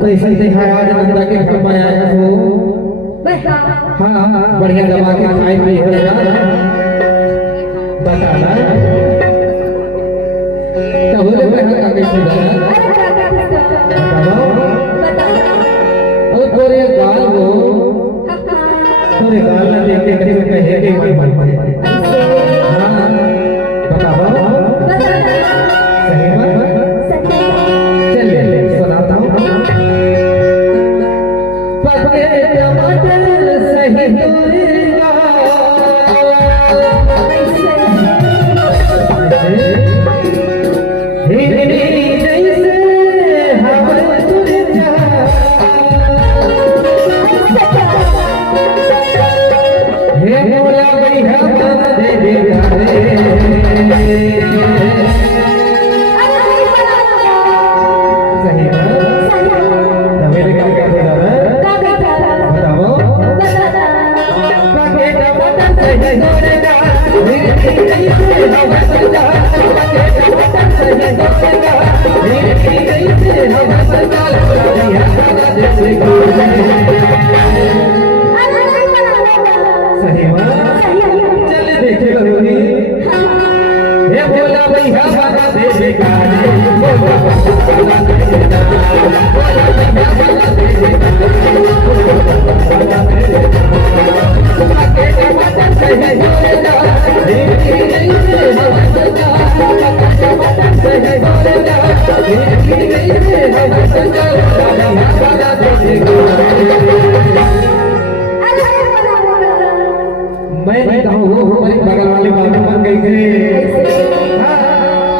कैसे देखा आज नंदा के घर में आया हो। हाँ बढ़िया दबा के खाए पिए होगा बताना तो बोले मैं का कैसे जाना बताओ। और तोरे गाल ना देख के कैसे कहे के मन हाँ बताओ सही बात चलिए सुनाता हूँ। पके टमाटर सही दूरिया हिरनी जैसे हवा तुझा हे मोला भैया बना दे सही बात नवेले का क्या बोला बताओ। पके टमाटर सही दूरिया हिरनी जैसे हवा तुझा पके टमाटर सही दूरिया हिरनी जैसे हवा तुझा भैया बना दे सही बात चल देखे लोगी हे बोला भैया बना दे गाने बोला बना दे बोला भैया बना दे पके टमाटर सही दूरिया हिरनी जैसे हवा तुझा पके टमाटर सही दूरिया हिरनी जैसे हवा तुझा भैया बना दे मैं कहूँ हमारी बगल वाली बाबू बन गई थी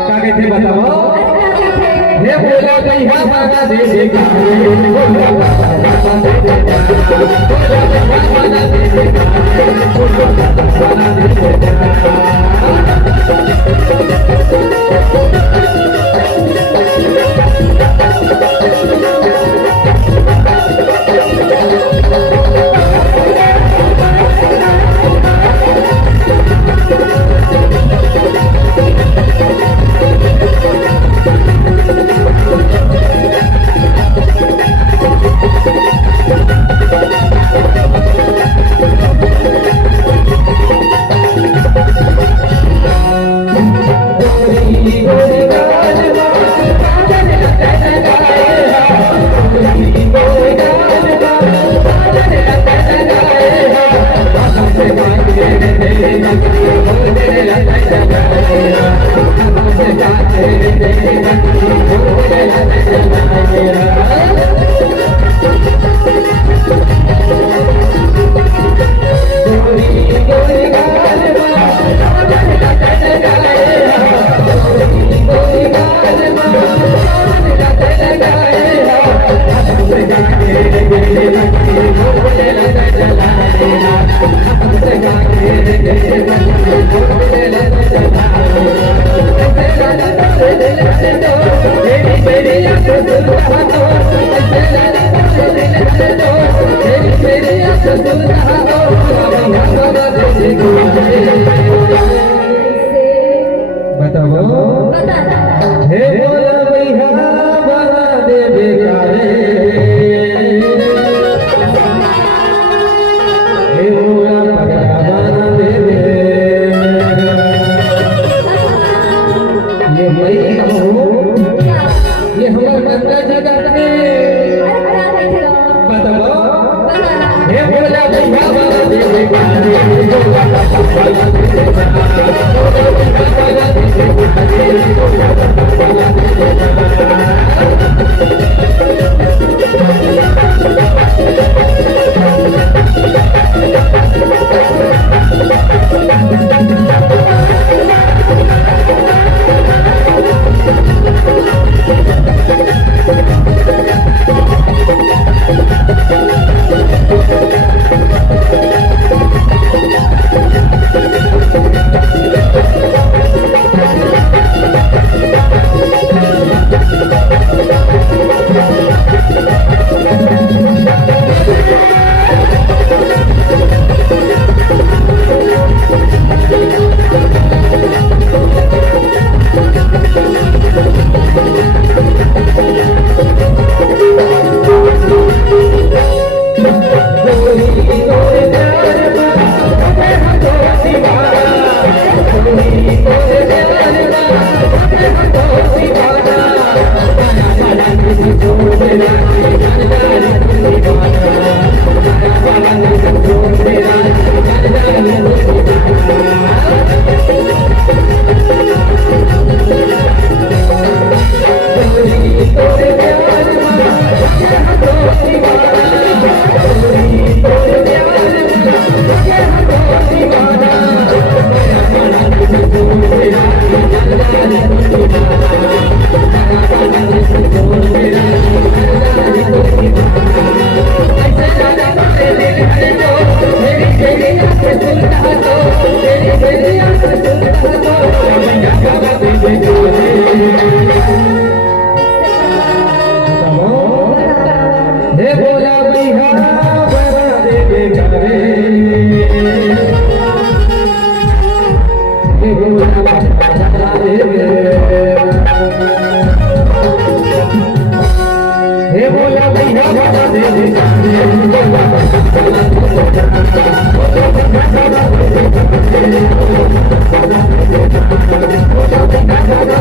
क्या कहते बताओ। हे बोला भैया बना दे बोला बना ये हमारे गंगा जी का तोरे प्यार मारा लगे हाथों दीवाना गोरी तोरे प्यार मारा लगे हाथों दीवाना मेरा बड़ा सुकून तेरा जल्ला रे दीवाना बड़ा सुकून तेरा जल्ला रे दीवाना ऐसे जाना तेरे घर जो मेरी तेरी आंखें सुनता तो तेरी तेरी आंखें सुनता तो मैया गावा दे हे बोला भैया बना दे गावे हे बोला बना दे हे बोला भैया बना दे गावे